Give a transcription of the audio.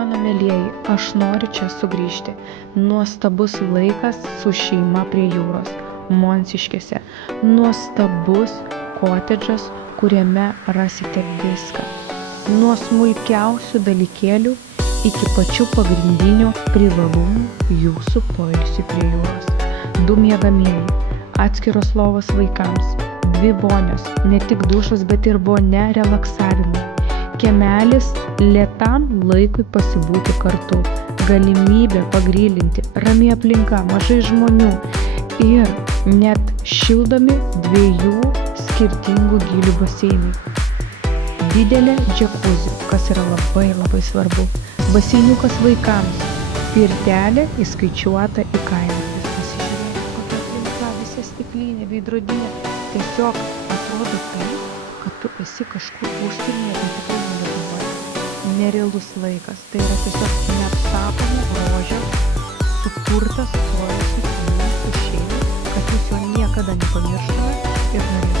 Mano mielieji, aš noriu čia sugrįžti. Nuostabus laikas su šeima prie jūros, Monsiškėse. Nuostabus kotedžas, kuriame rasite viską. Nuo smulkiausių dalykėlių iki pačių pagrindinių privalumų jūsų poilsiui prie jūros. 2 miegamieji, atskiros lovos vaikams, 2 vonios, ne tik dušas, bet ir vonia relaksavimui. Kiemelis lėtam laikui pasibūti kartu, galimybė pagrylinti, rami aplinka, mažai žmonių ir net šildomi 2 skirtingų gylių baseinai. Didelė džakuzi, kas yra labai svarbu, baseiniukas vaikams, pirtelė įskaičiuota į kainą. Pasižiūrėkite, kokia aplinka, visa stiklinė, veidrodinė, tiesiog atrodo tai, kad tu esi kažkur užsienyje, tai tikrai negalvoji. Nerealus laikas, tai yra tiesiog neapsakomų grožio sukurtas poilsis jūsų šeimai, kad jūs jo niekada nepamirštumėte ir norėtumėte.